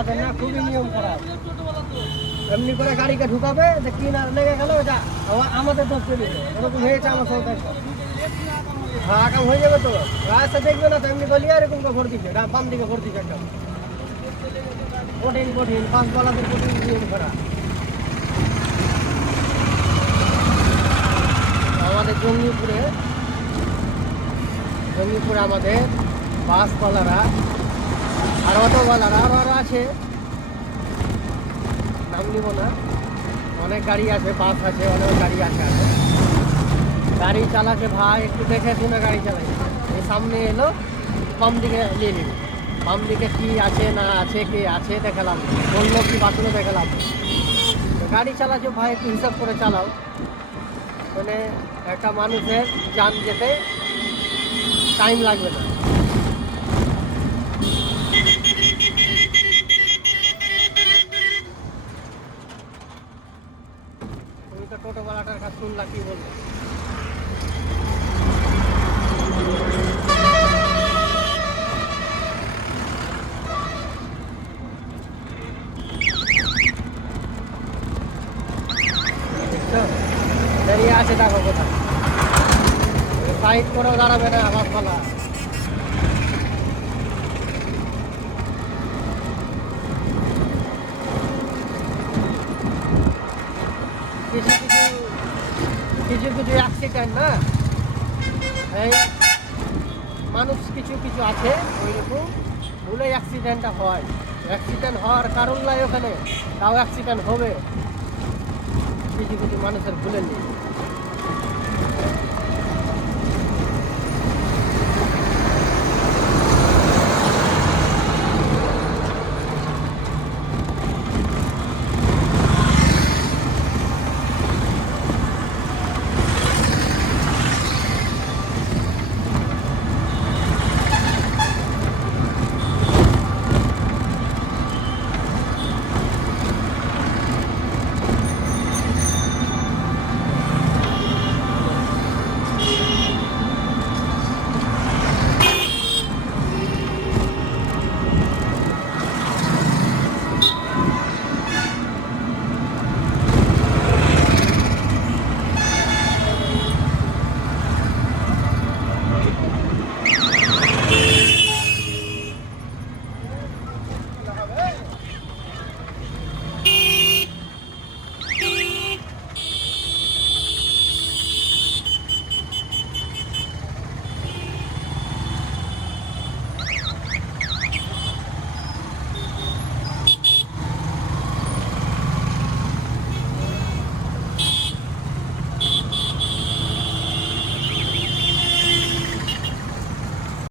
চালাতে না, খুবই নিয়ম খারাপ। এমনি করে গাড়িকে ঢুকাবে, যে কি না লেগে গেল, এটা আমাদের দোষ চলে যাবে। এরকম হয়েছে আমার সঙ্গে। হ্যাঁ, আগাম হয়ে যাবে তো। রাস্তা দেখবে না তো, এমনি গলিয়ে এরকম করে ভোট দিচ্ছে, বাম দিকে ভোট দিচ্ছে একদম কঠিন কঠিন, পাঁচ বলাদের কঠিন নিয়ম খারাপ। আমাদের জঙ্গিপুরে আমাদের বাসওয়ালারা আর অটোওয়ালারা আরও আছে, নাম নিব না, অনেক গাড়ি আছে, বাস আছে, অনেক গাড়ি আছে। গাড়ি চালাচ্ছে ভাই, একটু দেখে শুনে গাড়ি চালাচ্ছে। এই সামনে এলো, বাম দিকে নিয়ে নিবি, বাম দিকে কি আছে না আছে, কে আছে দেখালাম, বললো কি বাথরুমে দেখালাম। গাড়ি চালাচ্ছে ভাই, একটু হিসাব করে চালাও, মানে একটা মানুষের যান যেতে টাইম লাগবে না। তুমি তো টোটোওয়ালাটার কাছে শুনলা কি বলবো। দাঁড়িয়ে আছে, দেখো কোথায়, সাইড করেও দাঁড়াবে না বাসওয়ালা। কিছু অ্যাক্সিডেন্ট না, এই মানুষ কিছু আছে ওইরকম ভুলে অ্যাক্সিডেন্টটা হয়। অ্যাক্সিডেন্ট হওয়ার কারণ নাই ওখানে, তাও অ্যাক্সিডেন্ট হবে কিছু মানুষের ভুলে নেই।